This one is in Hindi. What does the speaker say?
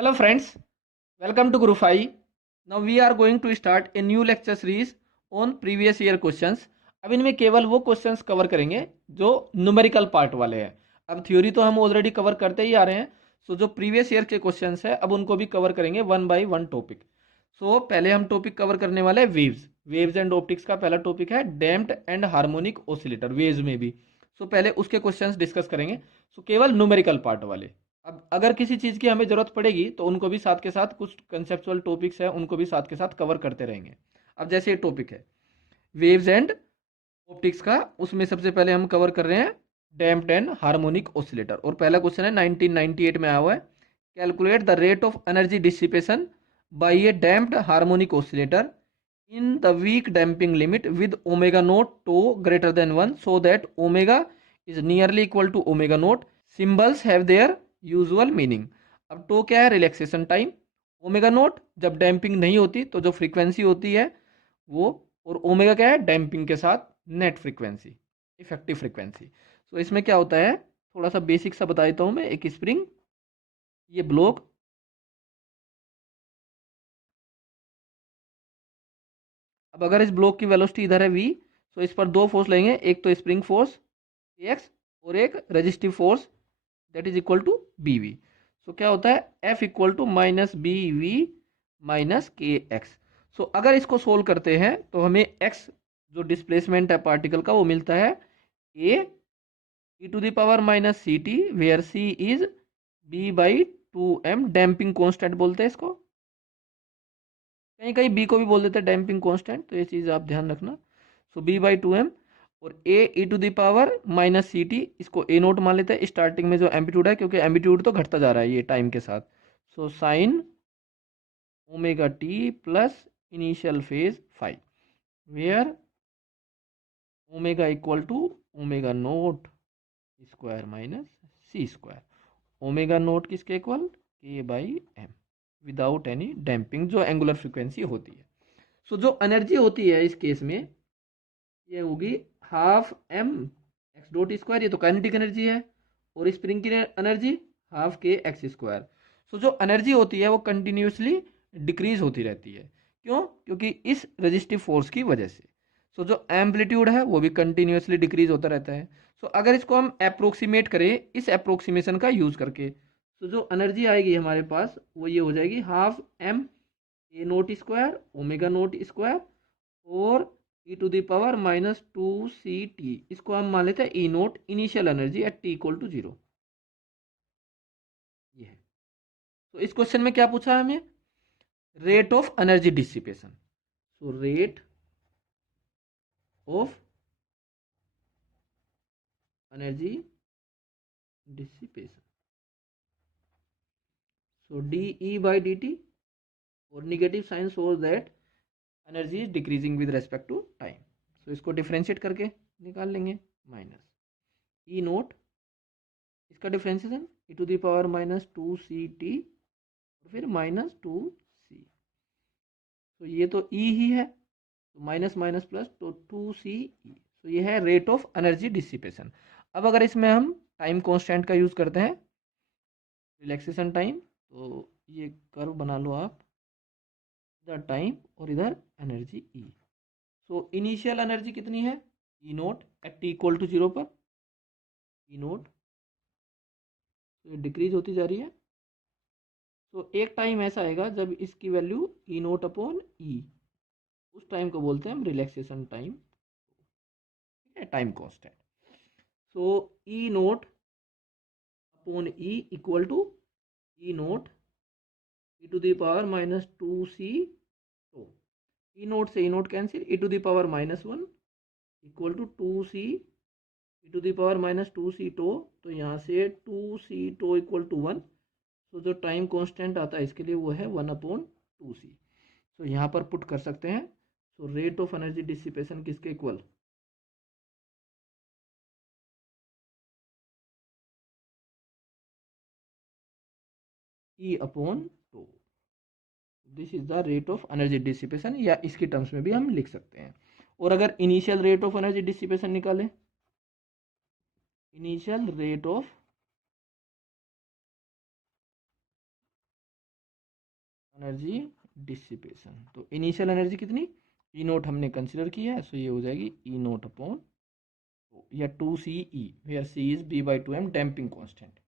Hello friends, welcome to Group I. Now we are going to start a new lecture series on previous year questions. अब इनमें केवल वो क्वेश्चंस कवर करेंगे जो न्यूमेरिकल पार्ट वाले हैं। अब थ्योरी तो हम ऑलरेडी कवर करते ही आ रहे हैं, सो जो प्रीवियस ईयर के क्वेश्चंस है अब उनको भी कवर करेंगे वन बाय वन टॉपिक। सो पहले हम टॉपिक कवर करने वाले हैं वेव्स एंड ऑप्टिक्स का पहला टॉपिक है damped and harmonic oscillator waves में भी। सो पहले उसके क्वेश्चंस डिस्कस करेंगे, सो केवल न्यूमेरिकल पार्ट वाले। अब अगर किसी चीज़ की हमें ज़रूरत पड़ेगी तो उनको भी साथ के साथ कुछ कंसेप्चुअल टॉपिक्स हैं उनको भी साथ के साथ कवर करते रहेंगे। अब जैसे ये टॉपिक है वेव्स एंड ऑप्टिक्स का, उसमें सबसे पहले हम कवर कर रहे हैं डैम्प्ड एंड हार्मोनिक ऑसिलेटर। और पहला क्वेश्चन है 1998 में आया हुआ है, calculate the rate of energy dissipation by a damped harmonic oscillator in the weak damping limit with omega naught tau greater than 1 so that omega is nearly equal to omega naught. Symbols have their usual meaning. अब टो क्या है? Relaxation time. ओमेगा नोट जब डैम्पिंग नहीं होती तो जो फ्रीक्वेंसी होती है वो, और ओमेगा क्या है? डैम्पिंग के साथ नेट फ्रीक्वेंसी, इफेक्टिव फ्रीक्वेंसी। तो इसमें क्या होता है, थोड़ा सा बेसिक सा बता देता हूँ मैं। एक स्प्रिंग, ये ब्लॉक, अब अगर इस ब्लॉक की वेलोसिटी इधर है v, तो इस पर दो फोर्स लेंगे, एक तो स्प्रिंग फोर्स x और एक resistive force that is equal to B V. So क्या होता है F equal to minus B V minus K X. So अगर इसको सोल्व करते हैं तो हमें x जो डिस्प्लेसमेंट है पार्टिकल का वो मिलता है a e to the power minus C T, where c is b by two M, damping constant बोलते हैं इसको। कहीं कहीं b को भी बोल देते हैं डैम्पिंग कॉन्स्टेंट, तो ये चीज़ आप ध्यान रखना। So b by two M और a e to the power minus C T, इसको a नोट मान लेते हैं स्टार्टिंग में जो एम्पलीट्यूड है, क्योंकि एम्पलीट्यूड तो घटता जा रहा है ये टाइम के साथ। So sine omega T plus initial phase phi, where omega equal to omega naught square minus C square. Omega naught किसके इक्वल? K by M, without any damping, जो एंगुलर फ्रिक्वेंसी होती है। सो जो एनर्जी होती है इस केस में ये होगी half M X dot square, ये तो काइनेटिक एनर्जी है, और स्प्रिंग की energy half K X square. So जो एनर्जी होती है वो कंटिन्यूसली डिक्रीज होती रहती है। क्यों? क्योंकि इस रेजिस्टिव फोर्स की वजह से। सो जो एम्पलीट्यूड है वो भी कंटिन्यूसली डिक्रीज होता रहता है। सो अगर इसको हम अप्रोक्सीमेट करें इस अप्रोक्सीमेशन का यूज करके, तो जो एनर्जी आएगी हमारे पास वो ये हो जाएगी half M A naught square omega naught square और E to the power minus two C T, इसको हम मान लेते हैं E naught, initial energy at T equal to zero. ये है। तो इस क्वेश्चन में क्या पूछा है हमें? Rate of energy dissipation. So rate of energy dissipation, so D E by D T, और negative sign shows that energy is decreasing with respect to time. So इसको डिफ्रेंशिएट करके निकाल लेंगे, माइनस ई नोट, इसका differentiation E to the power minus two C T और फिर माइनस टू सी। तो ये तो ई ही है, तो माइनस माइनस प्लस तो टू सी ई। तो ये है रेट ऑफ एनर्जी डिसिपेशन। अब अगर इसमें हम टाइम कांस्टेंट का यूज़ करते हैं, रिलैक्सेशन टाइम, तो ये कर्व बना लो आप, इधर टाइम और इधर energy E. So initial energy कितनी है? E naught at T equal to zero पर, ई नोट डिक्रीज होती जा रही है। तो एक टाइम ऐसा आएगा जब इसकी वैल्यू ई नोट अपॉन ई, उस टाइम को बोलते हैं हम रिलैक्सेशन टाइम, ठीक है, time constant. So E naught upon E equal to E naught E to the power minus two C tau, E naught से E naught cancel, E to the power minus one equal to two C E to the power minus two C tau. तो यहाँ से two C tau equal to one. तो जो टाइम कांस्टेंट आता है इसके लिए वो है वन अपॉन टू सी। तो यहाँ पर पुट कर सकते हैं। So rate of energy dissipation किसके इक्वल? E upon two. This is the rate of energy dissipation, या इसकी टर्म्स में भी हम लिख सकते हैं। और अगर initial rate of energy dissipation निकालें, initial rate of energy dissipation, तो इनिशियल एनर्जी कितनी, ई नोट हमने कंसिडर किया है, सो ये हो जाएगी ई नोट अपॉन या 2 C E, where C is B by two M damping constant.